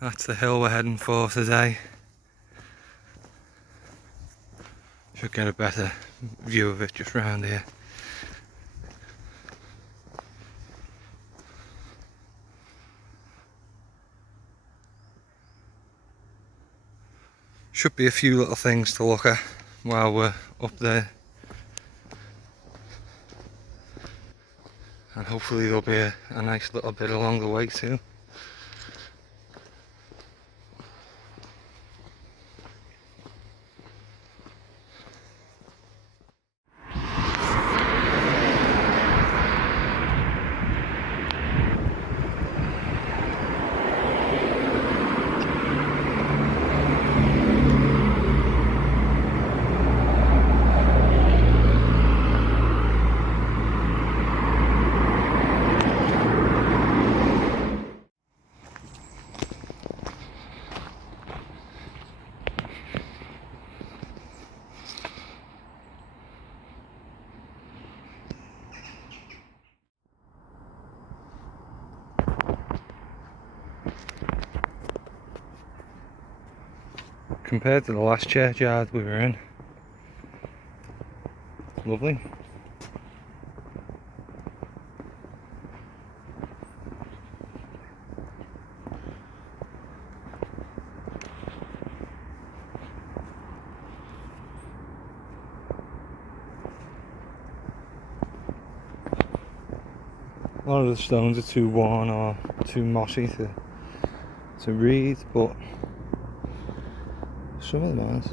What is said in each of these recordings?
That's the hill we're heading for today. Should get a better view of it just round here. Should be a few little things to look at while we're up there. And hopefully there'll be a nice little bit along the way too. Compared to the last churchyard we were in, lovely. A lot of the stones are too worn or too mossy to read, but some of them aren't.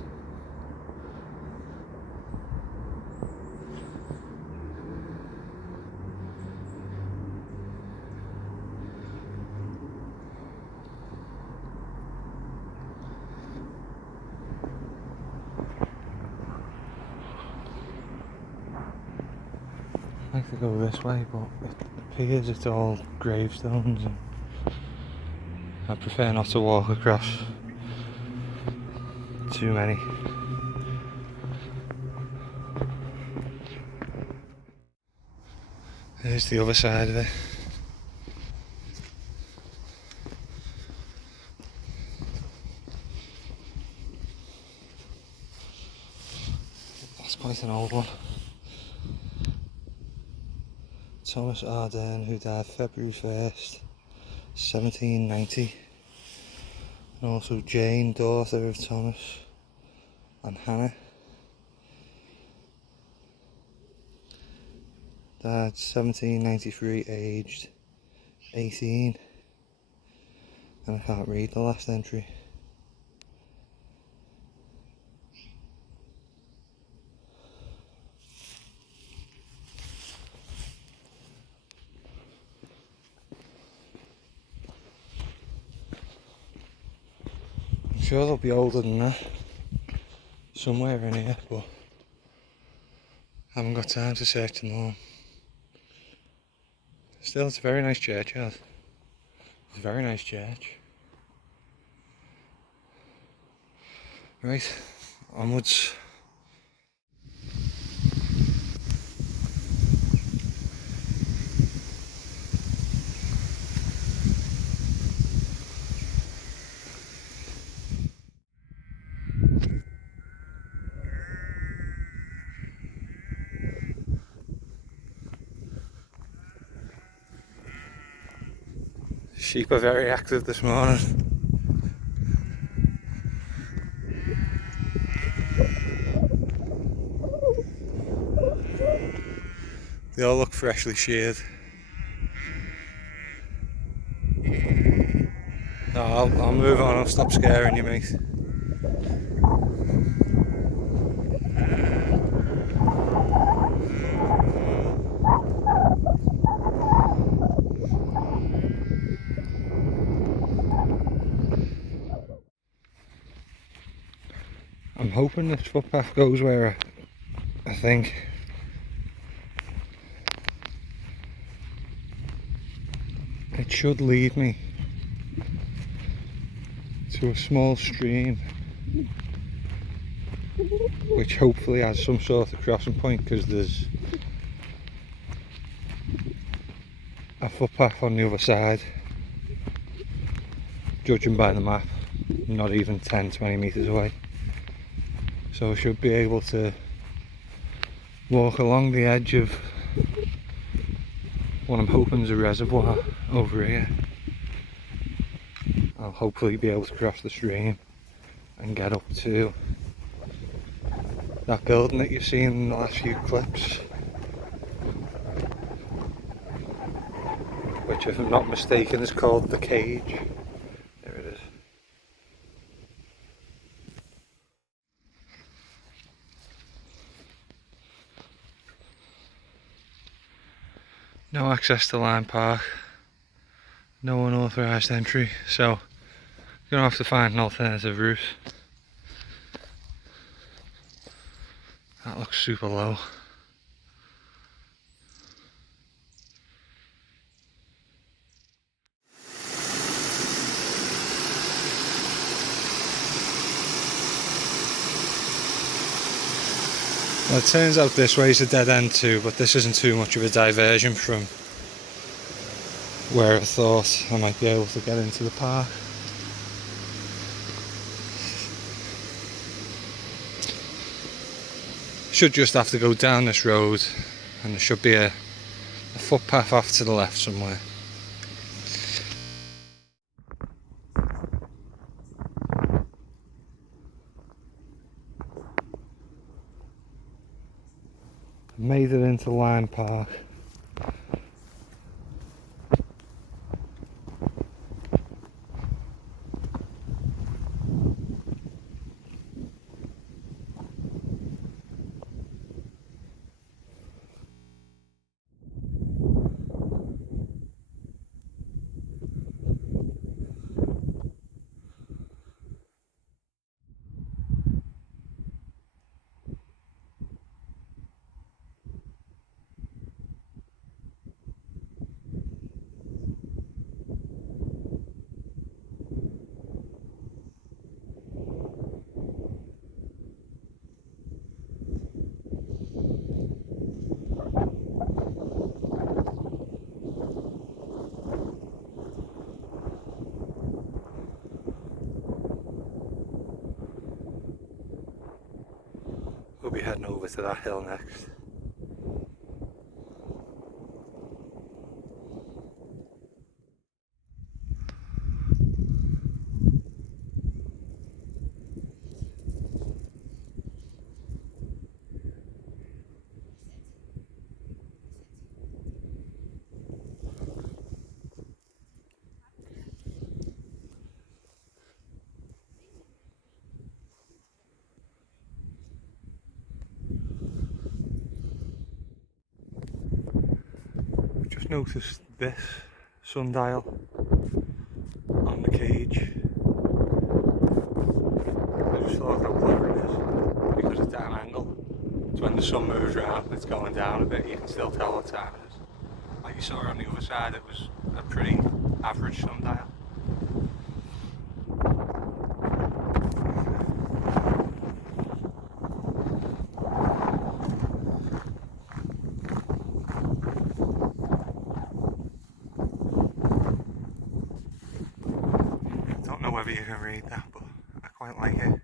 I like to go this way, but it appears it's all gravestones, and I prefer not to walk across too many. There's the other side of it. That's quite an old one. Thomas Arden, who died February 1st, 1790. And also Jane, daughter of Thomas and Hannah, died 1793, aged 18. And I can't read the last entry. I'm sure they'll be older than that, somewhere in here, but I haven't got time to search them all. Still, it's a very nice churchyard. It's a very nice church. Right, onwards. Sheep are very active this morning. They all look freshly sheared. No, I'll move on, I'll stop scaring you, mate. I'm hoping this footpath goes where I think. It should lead me to a small stream, which hopefully has some sort of crossing point, because there's a footpath on the other side, judging by the map, not even 10-20 metres away. So I should be able to walk along the edge of what I'm hoping is a reservoir over here. I'll hopefully be able to cross the stream and get up to that building that you've seen in the last few clips, which, if I'm not mistaken, is called the Cage. There it is. No access to Lyme Park, no unauthorised entry, so I'm going to have to find an alternative route. That looks super low. Well, it turns out this way is a dead end too, but this isn't too much of a diversion from where I thought I might be able to get into the park. Should just have to go down this road, and there should be a footpath off to the left somewhere. Made it into Lyme Park. We'll be heading over to that hill next. Just noticed this sundial on the Cage. I just thought how clever it is, because it's at an angle. So when the sun moves around, it's going down a bit, you can still tell what time it is. Like you saw on the other side, it was a pretty average sundial. Whether you can read that, but I quite like it.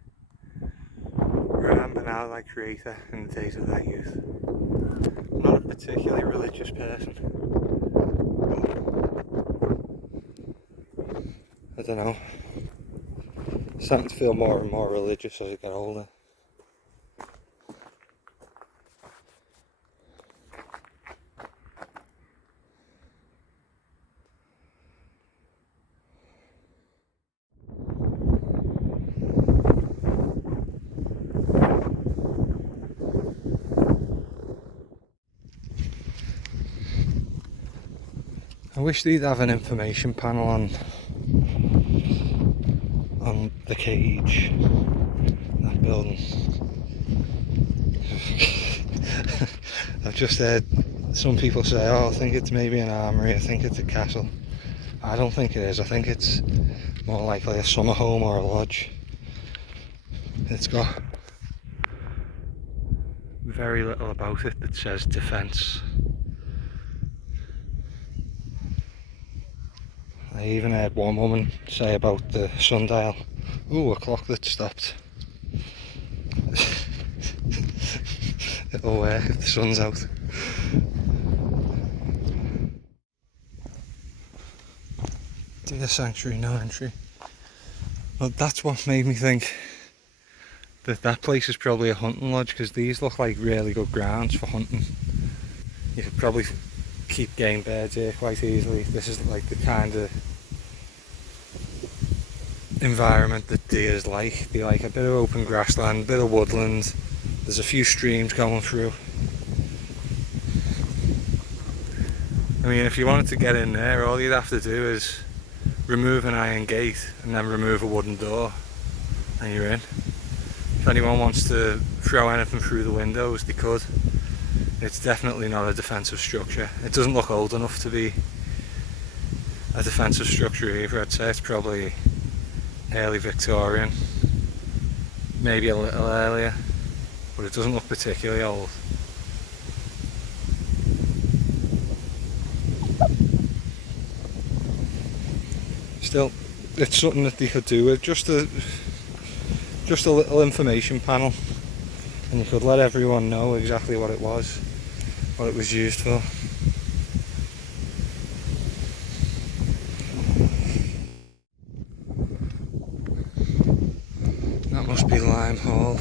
Remember now, thy creator in the days of thy youth. I'm not a particularly religious person, but I don't know. I'm starting to feel more and more religious as I get older. I wish they'd have an information panel on the Cage, that building. I've just heard some people say, oh, I think it's maybe an armoury, I think it's a castle. I don't think it is. I think it's more likely a summer home or a lodge. It's got very little about it that says defence. I even heard one woman say about the sundial, ooh, a clock that stopped. It'll work if the sun's out. Deer sanctuary, no entry. Well, that's what made me think that that place is probably a hunting lodge, because these look like really good grounds for hunting. You could probably keep game birds here quite easily. This is like the kind of environment that deers like. They like a bit of open grassland, a bit of woodland. There's a few streams going through. I mean, if you wanted to get in there, all you'd have to do is remove an iron gate and then remove a wooden door, and you're in. If anyone wants to throw anything through the windows, they could. It's definitely not a defensive structure. It doesn't look old enough to be a defensive structure either. I'd say it's probably early Victorian, maybe a little earlier, but it doesn't look particularly old. Still, it's something that they could do with just a little information panel, and you could let everyone know exactly what it was used for. That must be Lyme Hall.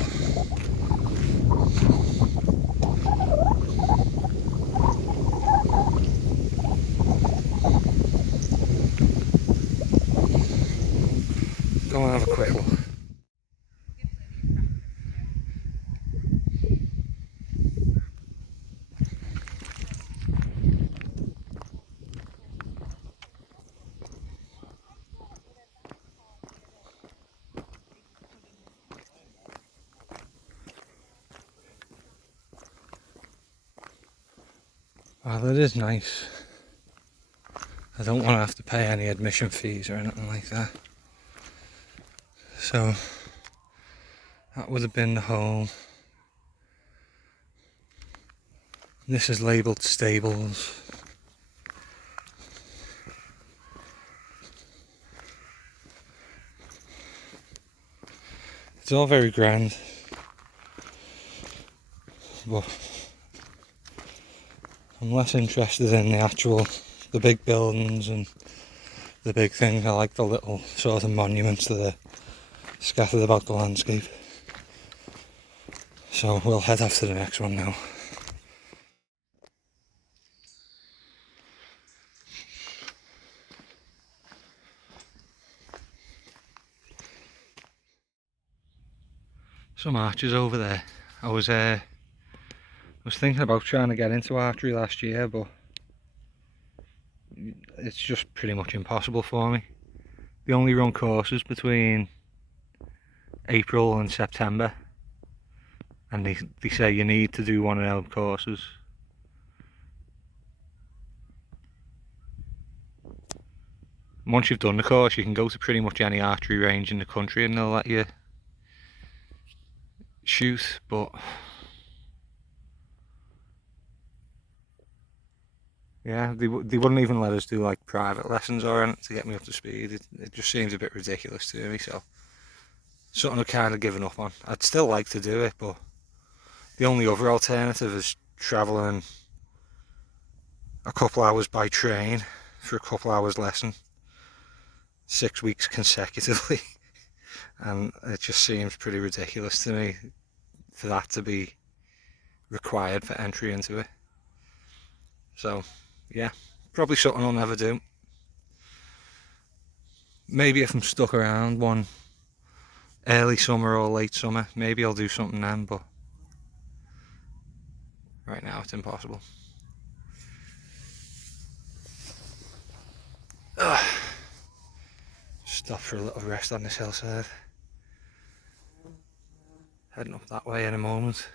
Go and have a quick look. Well, that is nice. I don't want to have to pay any admission fees or anything like that. So that would have been the home. This is labelled stables. It's all very grand, but I'm less interested in the big buildings and the big things. I like the little sort of monuments that are scattered about the landscape. So we'll head off to the next one now. Some archers over there. I was thinking about trying to get into archery last year, but it's just pretty much impossible for me. They only run courses between April and September, and they say you need to do one of them courses. Once you've done the course, you can go to pretty much any archery range in the country and they'll let you shoot, but yeah, they wouldn't even let us do like private lessons or anything to get me up to speed. It just seems a bit ridiculous to me, so something I've kind of given up on. I'd still like to do it, but the only other alternative is travelling a couple hours by train for a couple hours lesson, 6 weeks consecutively. And it just seems pretty ridiculous to me for that to be required for entry into it. So yeah, probably something I'll never do. Maybe if I'm stuck around one early summer or late summer, maybe I'll do something then, but right now it's impossible. Stop for a little rest on this hillside. Heading up that way in a moment.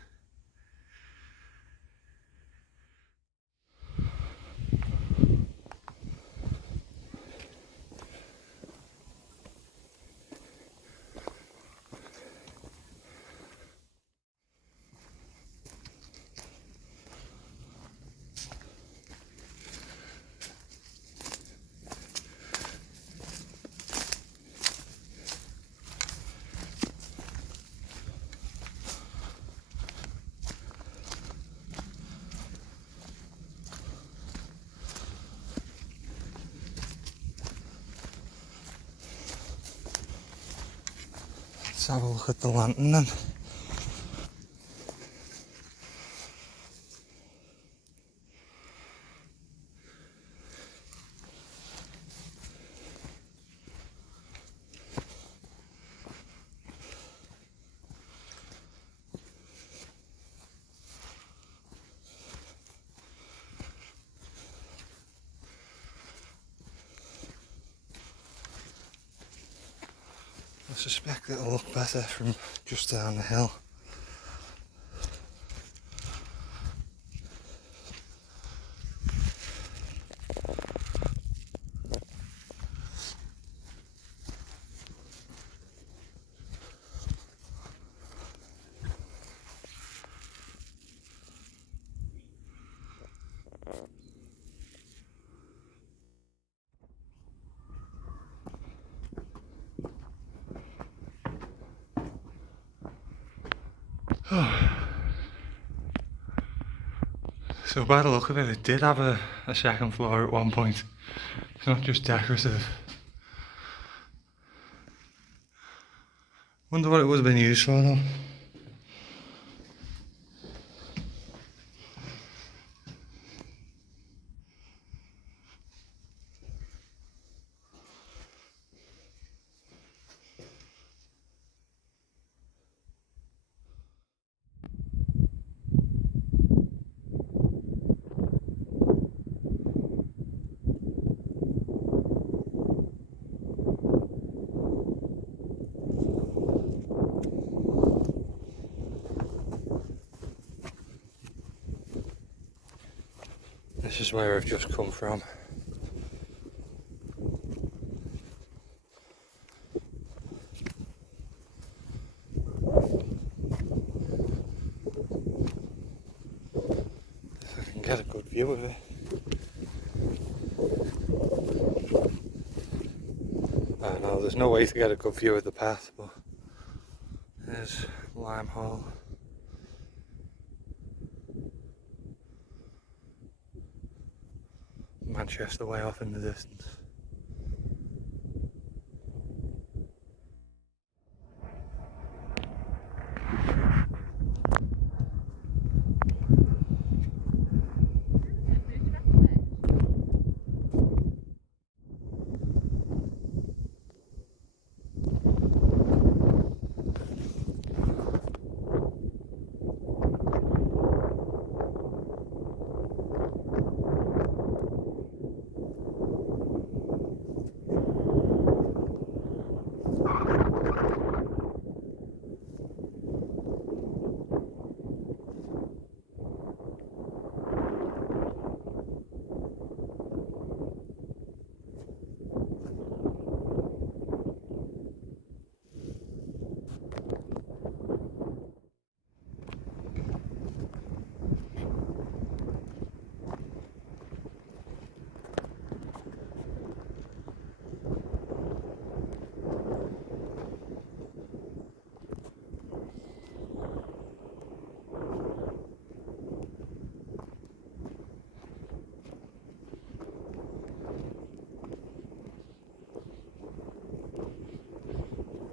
Let's have a look at the lantern then. I suspect it'll look better from just down the hill. So by the look of it, it did have a second floor at one point. It's not just decorative. Wonder what it would have been used for though. This is where I've just come from. If I can get a good view of it. I know there's no way to get a good view of the path, but there's Lyme Hall. Manchester way off in the distance.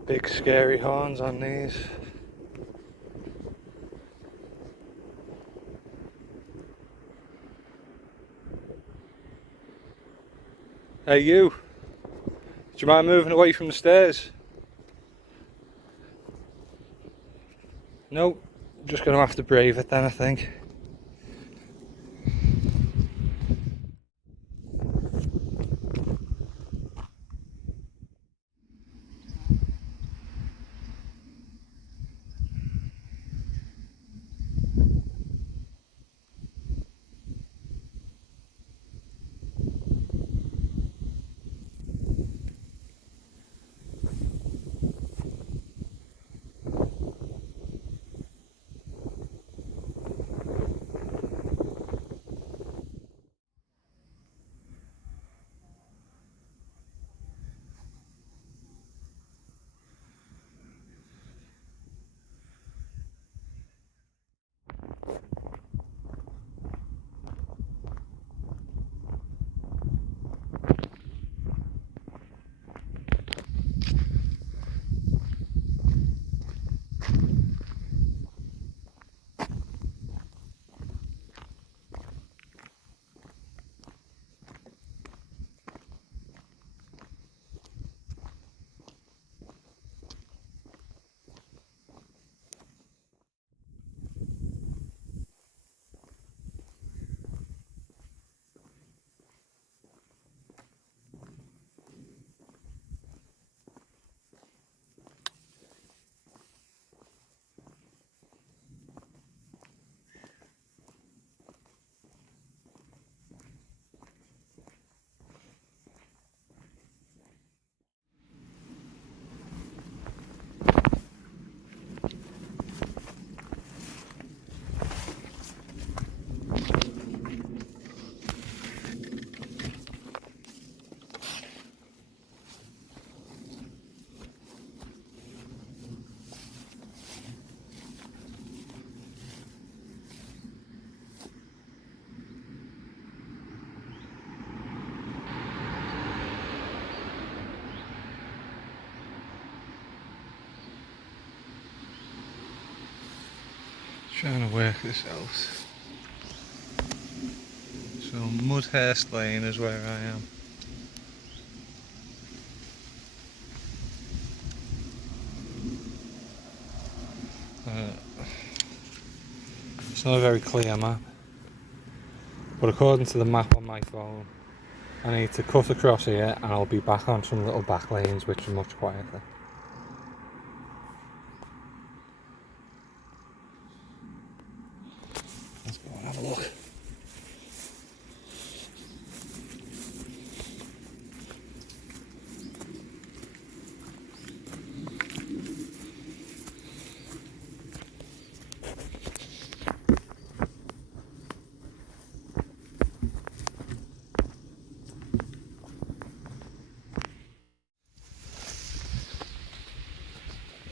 Big scary horns on these. Hey you, do you mind moving away from the stairs? No, just gonna have to brave it then I think. Trying to work this out. So Mudhurst Lane is where I am. It's not a very clear map, but according to the map on my phone, I need to cut across here and I'll be back on some little back lanes which are much quieter. Let's go and have a look.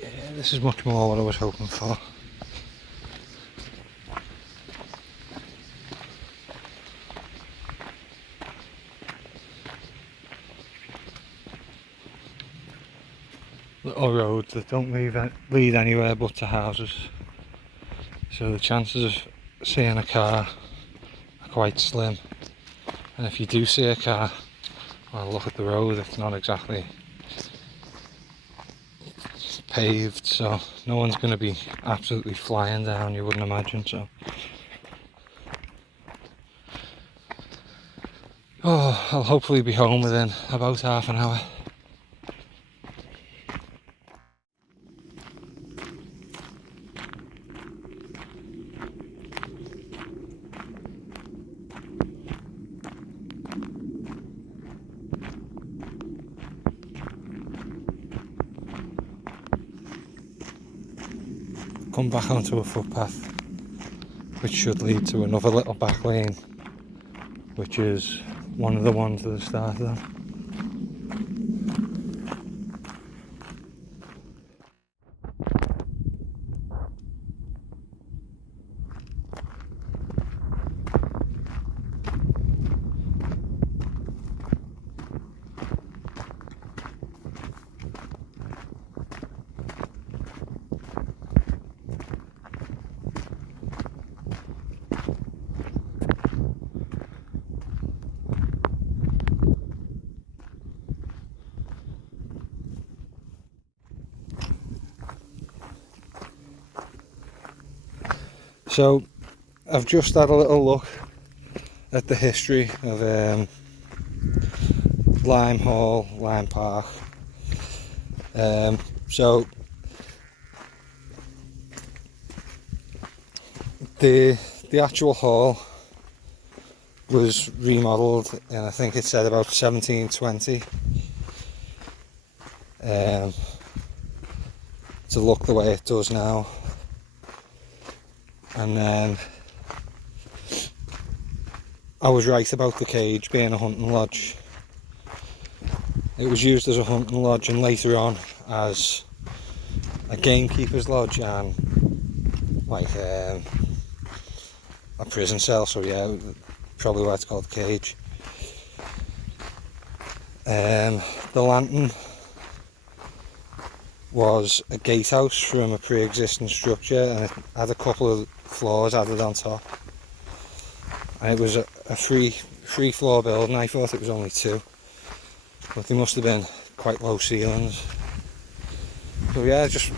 Yeah, this is much more what I was hoping for. Little roads that don't lead anywhere but to houses, so the chances of seeing a car are quite slim, and if you do see a car, well, look at the road, it's not exactly paved, so no one's going to be absolutely flying down, you wouldn't imagine. So I'll hopefully be home within about half an hour. Come back onto a footpath which should lead to another little back lane, which is one of the ones that I started on. So I've just had a little look at the history of Lyme Hall, Lyme Park. So the actual hall was remodelled in, I think it said, about 1720 to look the way it does now. And then I was right about the cage being a hunting lodge. It was used as a hunting lodge and later on as a gamekeeper's lodge and like a prison cell, so yeah, probably why it's called the cage. The lantern was a gatehouse from a pre-existing structure and it had a couple of floors added on top, and it was a three floor building. I thought it was only two, but they must have been quite low ceilings. So yeah, just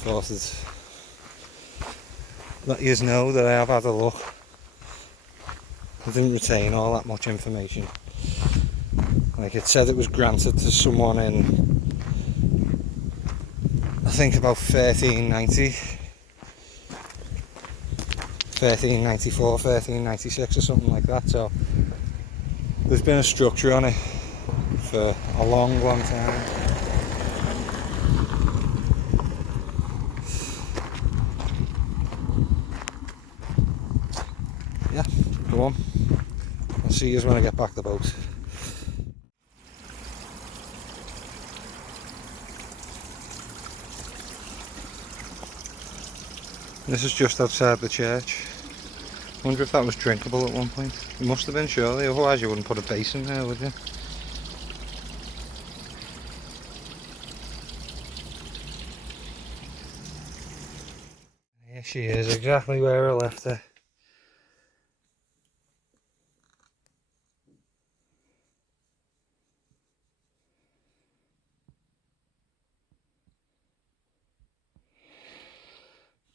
thought I'd let you know that I have had a look. I didn't retain all that much information. Like it said, it was granted to someone in, I think, about 1394, 1396 or something like that. So there's been a structure on it for a long time. Yeah, go on. I'll see you when I get back the boat. This is just outside the church. I wonder if that was drinkable at one point. It must have been, surely, otherwise you wouldn't put a basin there, would you? There she is, exactly where I left her.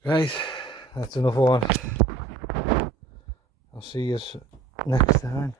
Right, that's another one. I'll see you next time.